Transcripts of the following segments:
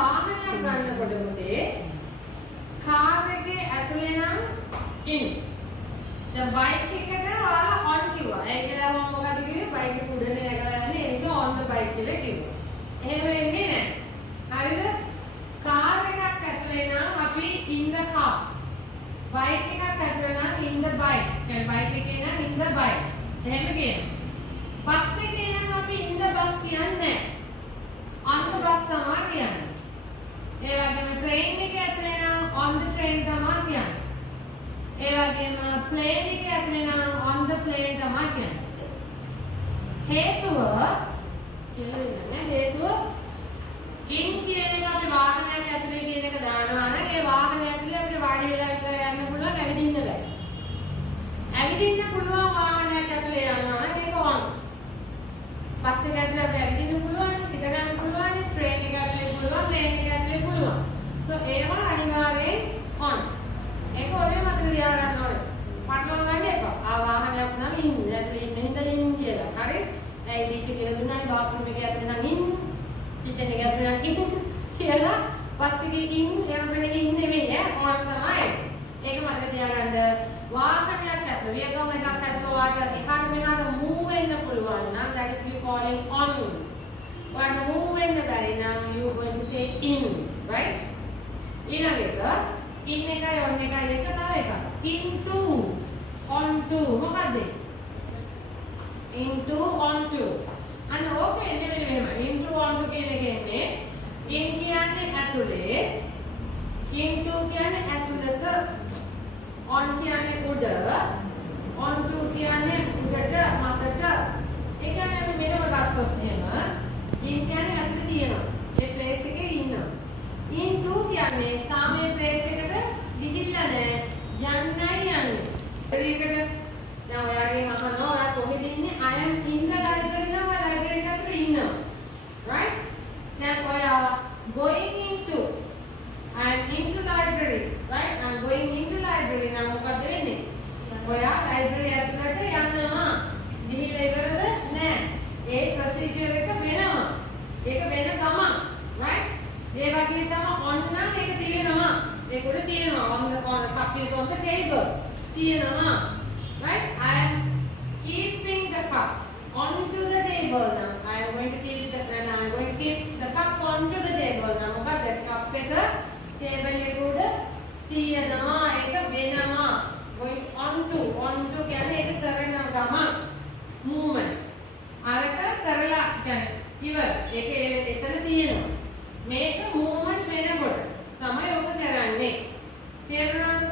වාහනයක් ගන්නකොට පුතේ කාර් එකේ ඇතුලේ නම් in. දැන් බයික් එකට ඔයාලා on කිව්වා. ඒක දැන් මම මොකද කිව්වේ? බයික් එක උඩනේ නැගලා යන්නේ. ඒ නිසා on the bike කියලා කිව්වා. එහෙම වෙන්නේ නැහැ. හරිද? කාර් එකක් ඇතුලේ නම් අපි in the car. බයික් එකක් ඇතුලේ නම් in the bike. කියන්නේ බයික් එකේ නම් in the bike. එහෙම කියනවා. බස් එකේ නම් අපි in the bus කියන්නේ නැහැ. on the bus තමයි කියන්නේ. ඒ වගේම train එකේ ඇතුලේ නම් on the train තමයි කියන්නේ. ඒ වගේම plane එකේ ඇතුලේ නම් on the plane තමයි කියන්නේ. හේතුව කියලා දෙන්නේ හේතුව in කියන එක අපි වාහනයක් ඇතුලේ කියන එක දානවා නම් ඒ වාහනය ඇතුලේ අපිට වාඩි වෙලා විතර යන්න පුළුවන් ඇවිදින්න බෑ. ඇවිදින්න පුළුවන් වාහනයක් ඇතුලේ යනවා නම් ඒක on. බස් එක ඇතුලේ අපිට ඇවිදින්න පුළුවන්, හිට ගන්න පුළුවන්, train එක ඇතුලේ පුළුවන්, plane එක ඇතුලේ පුළුවන්. so ඒවා අනිවාර්යෙන් on. ඒක ඔය මතක තියාගන්න ඕනේ. පටලවා ගන්න එපා. ආ වාහනයක් නම් in ඇතුලේ ඉන්න හින්දා in කියලා. හරි? දැන් ටීචර් කියලා දුන්නානේ bathroom එකේ ඇතුලේ නම් in, kitchen එකේ ඇතුලේ නම් in කියලා. බස් එකේ in, airplane එකේ in නෙමෙයි ඈ on තමයි. ඒක මතක තියාගන්න. වාහනයක් ඇතුලේ vehicle එකක් ඇතුලේ වාට එහාට මෙහාට move වෙන්න පුළුවන් නම් that is you calling on. when move වෙන්න බැරි නම් you going to say in, right? ඊළඟට in එකයි on එකයි එක තව එකක්. into onto මොකද්ද? into onto. අන්න ඕක එන්නේ මෙහෙම. into onto කියන එක එන්නේ in කියන්නේ ඇතුලේ, into කියන්නේ ඇතුළත, on කියන්නේ උඩ, onto කියන්නේ උඩට මතට. ඒ කියන්නේ අපි මෙහෙම ගත්තොත් එහෙම in කියන්නේ ඇතුලේ තියෙනවා. ඒ place එකේ ඉන්නවා. into කියන්නේ තාම මේ place එකට ගිහිල්ලා නැහැ. යන්නයි යන්නේ. ඒකට දැන් ඔයාගෙන් අහනවා ඔයා කොහෙද ඉන්නේ? I am in the library now. library එක ඇතුලේ ඉන්නවා. right? දැන් ඔයා going into I am into library. right? I am going into library නම් මොකද වෙන්නේ? ඔයා library ඇතුලට යනවා. ගිහිල්ලා ඉවරද? නැහැ. ඒ procedure එක වෙනවා. ඒක වෙන ගමන්. right? ඒ වගේ තමයි on නම් ඒක තියෙනවා. ඒක උඩ තියෙනවා. on the cup is on the table. තියෙනවා. right? I am keeping the cup onto the table now. I am going to keep the cup onto the table now. මොකද cup එක table එක උඩ තියෙනවා. ඒක වෙනවා. going onto කියන්නේ ඒක කරන ගමන් movement. අරක කරලා කියන්නේ ඉවර. ඒක එතන තියෙනවා. මේක movement වෙනකොට තමයි ඔක කරන්නේ. තේරුණාද?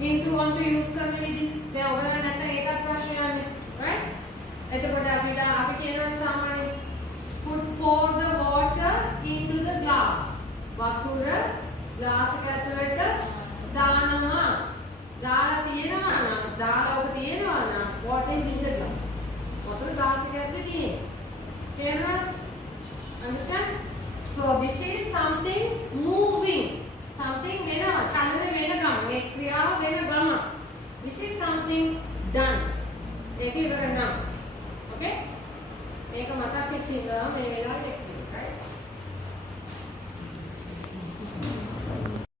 into onto use කරන විදිහ. දැන් ඔයාලා නැත්නම් ඒකත් ප්‍රශ්නයක් නේ. right? එතකොට අපි කියනවානේ සාමාන්‍යයෙන් pour the water into the glass. වතුර glass එක ඇතුළට දානවා. දාලා තියෙනවා නම් ඔබ තියෙනවා නම් what is in the glass? වතුර glass එක ඇතුළේ තියෙනවා. තේරුණාද? understand? so this is something moving. something වෙනවා. චලන වෙන ගමන්. ඒ ක්‍රියාව වෙන ගමන්. this is something done. ඒක ඉවර නම්. okay? මේක මතක් වෙච්ච ඉඳලා මේ වෙලාවේ right?